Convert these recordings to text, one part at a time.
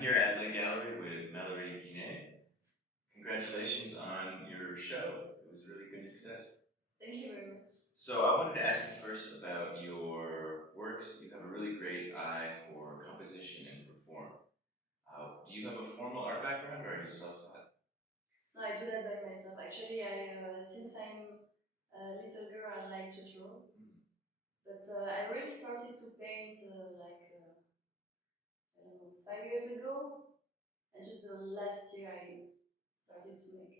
here at Lake Gallery with Mallory Guinet. Congratulations on your show. It was a really good success. Thank you very much. So I wanted to ask you first about your works. You have a really great eye for composition and for form. Do you have a formal art background or are you self-taught? No, I do that by myself. Actually, since I'm a little girl, I like to draw. But I really started to paint I don't know, 5 years ago. And just last year, I started to make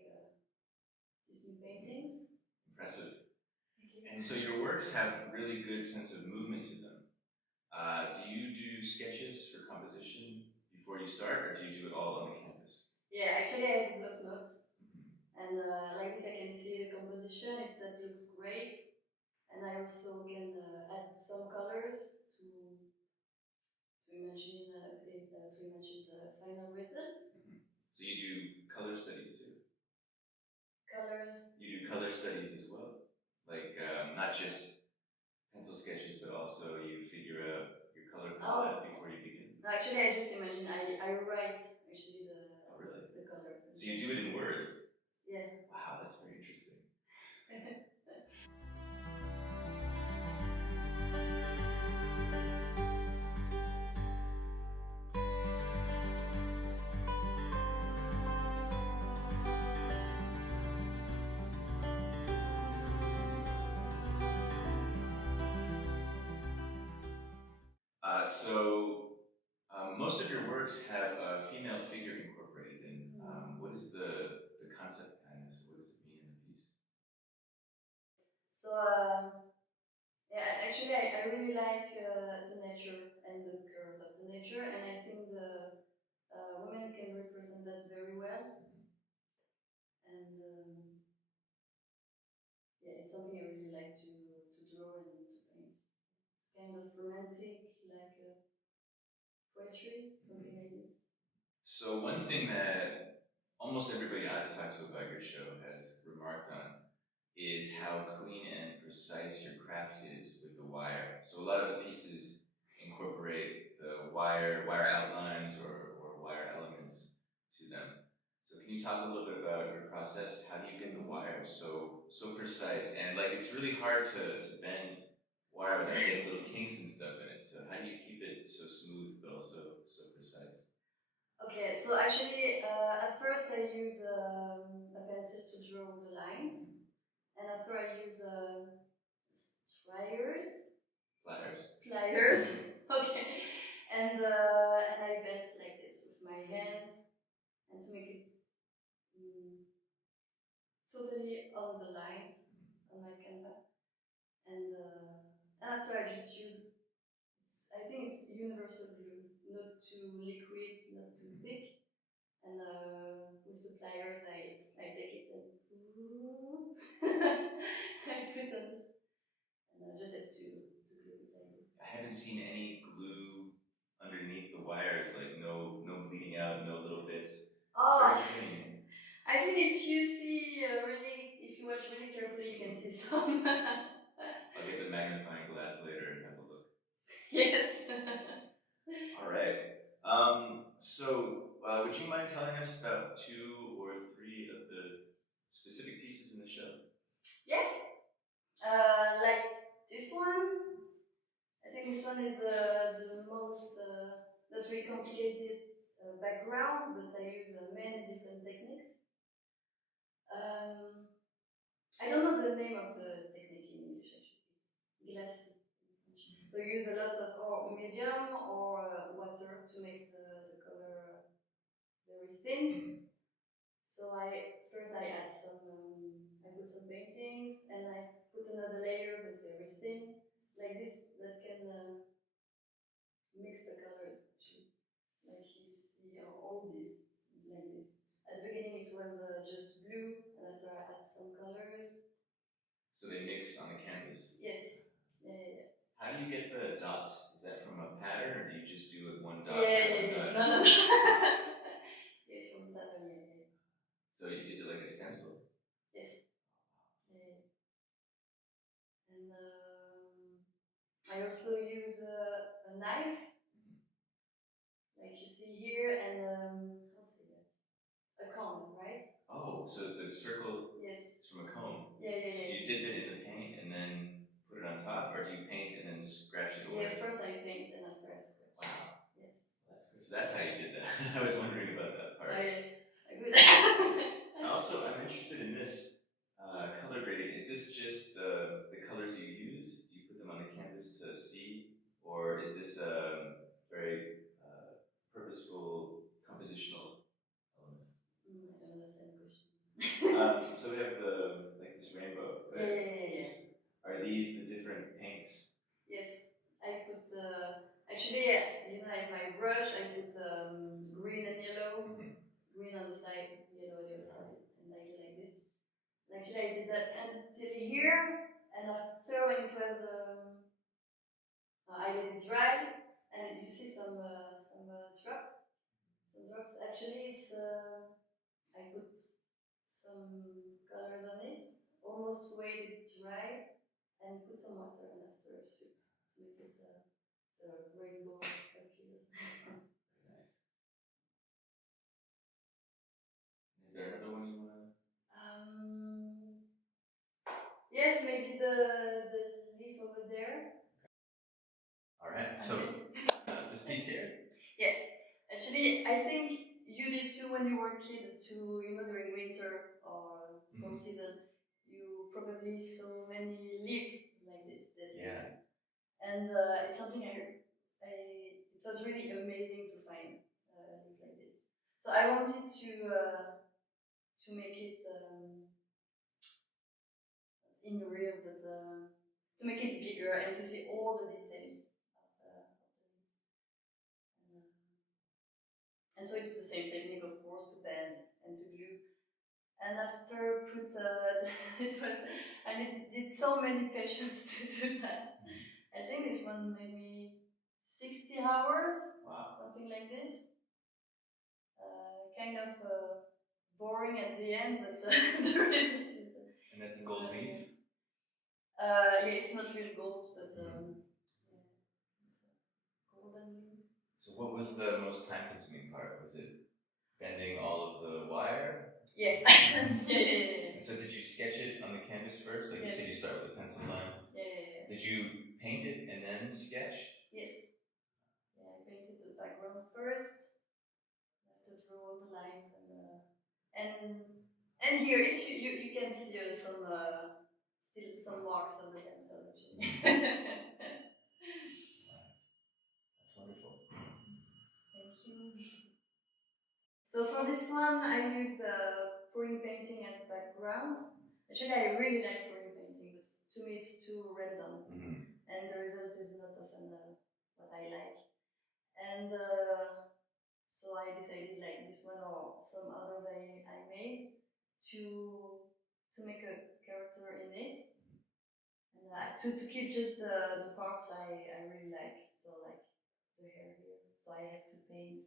these new paintings. Impressive. Thank you. And so your works have really good sense of movement to them. Do you do sketches for composition before you start, or do you do it all on the canvas? Yeah, actually, I have block notes. And like this, I can see the composition, if that looks great. And I also can add some colors to imagine the final result. So you do color studies too? Colors. You do color studies as well? Like not just pencil sketches, but also you figure out your color palette before you begin? Actually, I just imagine, I write actually really? the colors. So you do it in words? Yeah. Wow, that's very interesting. Most of your works have a female figure incorporated in. What is the concept behind this? What does it mean in the piece? So, yeah, actually, I really like the nature and the curves of the nature, and I think the women can represent that very well. And yeah, it's something I really like to draw and to paint. It's kind of romantic, like poetry, something like this. So one thing that almost everybody I've talked to about your show has remarked on is how clean and precise your craft is with the wire. So a lot of the pieces incorporate the wire outlines or wire elements to them. So can you talk a little bit about your process? How do you get the wire so precise? And like it's really hard to bend wire without getting little kinks and stuff in it. So how do you keep it so smooth but also so precise? Okay, so actually, at first I use a pencil to draw the lines, and after I use pliers, okay, and I bend like this with my hands, and to make it totally on the lines on my canvas, and after I just use, I think it's universal glue, not too liquid, not too thick. And with the pliers, I take it and I put on it. And I just have to glue it like this. I haven't seen any glue underneath the wires, like no bleeding out, no little bits. Oh, it's very clean. I think if you see if you watch really carefully, you can see some. I'll get the magnifying glass later and have a look. Yes. All right. Would you mind telling us about 2 or 3 of the specific pieces in the show? Yeah. Like this one. I think this one is the most not really complicated background, but I use many different techniques. I don't know the name of the technique in English actually. It's delicacy. So you use a lot of medium or water to make the color very thin. So first I add I put some paintings and I put another layer but very thin, like this, that can mix the colors actually. Like you see all this is like this. At the beginning it was just blue, and after I add some colors. So they mix on the canvas? Yes. Yeah. How do you get the dots? Is that from a pattern, or do you just do it one dot? Yeah. No. It's from pattern, yeah. So is it like a stencil? Yes. Yeah. And I also use a knife, like you see here, and how say that? A cone, right? Oh, so the circle Yes. is from a cone. Yeah, yeah, So yeah. do you dip it in the paint and then put it on top, or do you paint and then scratch it away? Yeah, first I paint and after I scratch. Wow. Yes. That's good. So that's how you did that. I was wondering about that part. Oh yeah, good. Also, I'm interested in this color grading. Is this just the colors you use? Do you put them on the canvas to see? Or is this a very purposeful compositional element? I don't understand the question. So we have like this rainbow, right? Yeah. Are these the different paints? Yes, I put, actually, you know, I have my brush, I put green and yellow, green on the side, yellow on the other side, and I do like this. And actually, I did that until here, and after when it was, I let it dry, and you see some drops. Actually, it's I put some colors on it, almost wait it dry, and put some water, and after soup to make it the rainbow appears. Very nice. Is there another one you want to? Yes, maybe the leaf over there. All right. So this piece here. Yeah, actually, I think you did too when you were a kid. You know, during winter or fall season, you probably saw many leaves like this. Dead leaves. And it's something it was really amazing to find a leaf like this. So I wanted to make it in real, but to make it bigger and to see all the details of the leaves. And so it's the same technique, of course, to bend and to glue. And after put it was I did so many patience to do that. I think this one made me 60 hours, something like this. Kind of boring at the end, but the result is. And that's gold leaf. Yeah, it's not real gold, but yeah, it's golden leaf. So what was the most time-consuming part? Was it bending all of the wire? Yeah. Yeah. And so did you sketch it on the canvas first? Like you said, you start with a pencil line. Yeah. Did you paint it and then sketch? Yes. Yeah, I painted the background first. I have to draw the lines and here, if you can see some still some marks of the pencil actually. That's wonderful. Thank you. So for this one, I used pouring painting as background. Actually, I really like pouring painting, but to me it's too random, and the result is not often what I like. And so I decided, like this one or some others I made, to make a character in it, and to keep just the parts I really like. So like the hair here. So I have to paint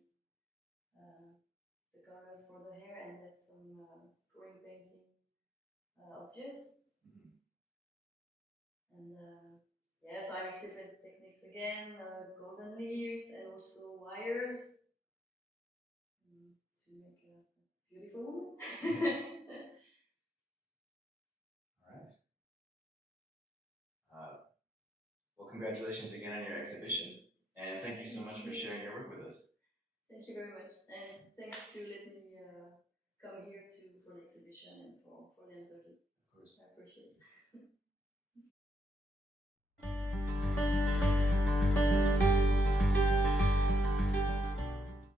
the colors for the hair and let some pouring painting obvious. And yeah, so I mix different techniques again, golden leaves and also wires to make a beautiful woman. All right. Well, congratulations again on your exhibition, and thank you so much for sharing your work with us. Thank you very much, and thanks to let me come here for the exhibition and for the interview. Of course. I appreciate it.